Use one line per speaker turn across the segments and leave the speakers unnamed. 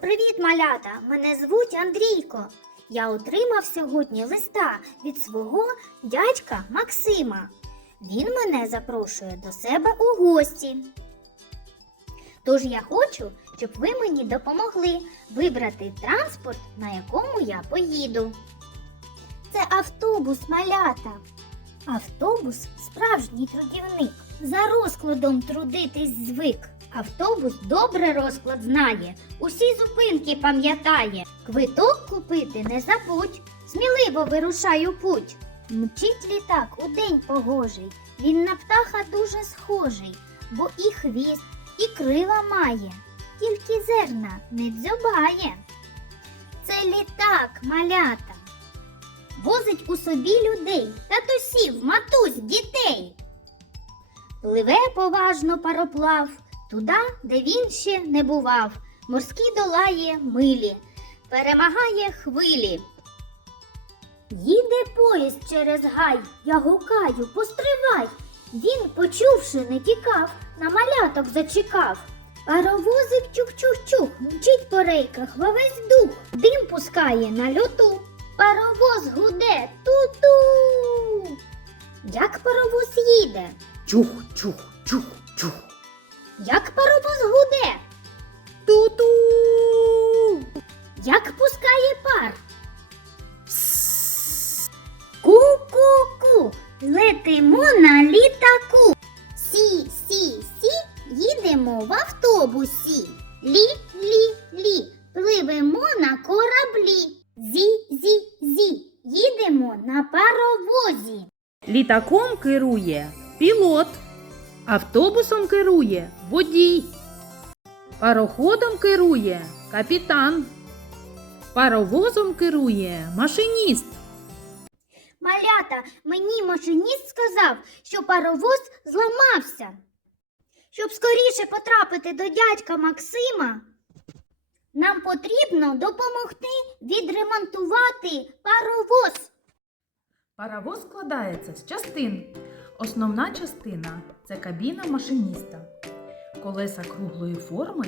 Привіт, малята! Мене звуть Андрійко. Я отримав сьогодні листа від свого дядька Максима. Він мене запрошує до себе у гості. Тож я хочу, щоб ви мені допомогли вибрати транспорт, на якому я поїду. Це автобус малята. Автобус справжній трудівник. За розкладом трудитись звик. Автобус добре розклад знає, усі зупинки пам'ятає. Квиток купити не забудь, сміливо вирушай у путь. Мчить літак у день погожий, він на птаха дуже схожий, бо і хвіст, і крила має, тільки зерна не дзьобає. Це літак, малята. Возить у собі людей, татусів, матусь, дітей. Пливе поважно пароплав, туди, де він ще не бував, морські долає милі, перемагає хвилі. Їде поїзд через гай, я гукаю, постривай. Він, почувши, не тікав, на маляток зачекав. Паровозик чух-чух-чух, мчить по рейках во весь дух, дим пускає на льоту. Паровоз гуде ту-ту. Як паровоз їде?
Чух, чух, чух, чух.
Як паровоз гуде?
Ту-ту.
Як пускає пар? Ку-ку-ку, летимо на літаку. Сі, сі, сі, їдемо в автобусі. Лі, лі, лі, пливемо на кораблі. Зі, зі, зі, їдемо на паровозі.
Літаком керує пілот, автобусом керує водій, пароходом керує капітан, паровозом керує машиніст.
Малята, мені машиніст сказав, що паровоз зламався. Щоб скоріше потрапити до дядька Максима, нам потрібно допомогти відремонтувати паровоз.
Паровоз складається з частин. Основна частина це кабіна машиніста, колеса круглої форми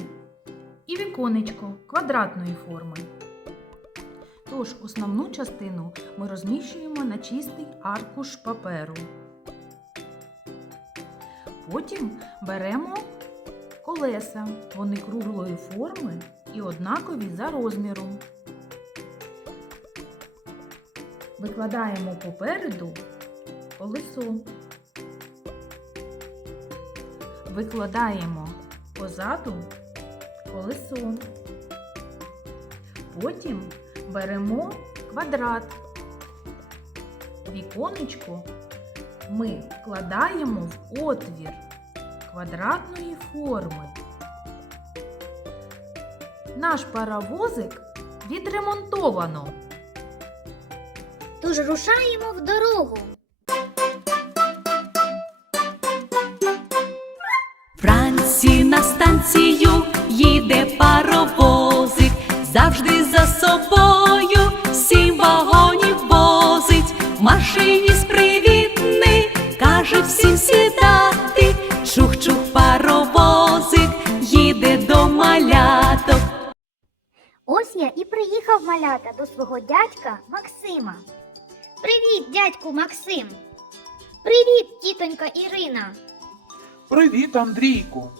і віконечко квадратної форми. Тож основну частину ми розміщуємо на чистий аркуш паперу. Потім беремо колеса, вони круглої форми і однакові за розміром. Викладаємо попереду колесо. Викладаємо позаду колесо. Потім беремо квадрат. Віконечко ми вкладаємо в отвір квадратної форми. Наш паровозик відремонтовано.
Тож рушаємо в дорогу.
Станцію їде паровозик, завжди за собою сім вагонів возить. Машиніст привітний, каже всім сідати. Чух-чух паровозик їде до маляток.
Ось я і приїхав малята до свого дядька Максима. Привіт, дядьку Максим. Привіт, тітонька Ірина.
Привіт, Андрійку.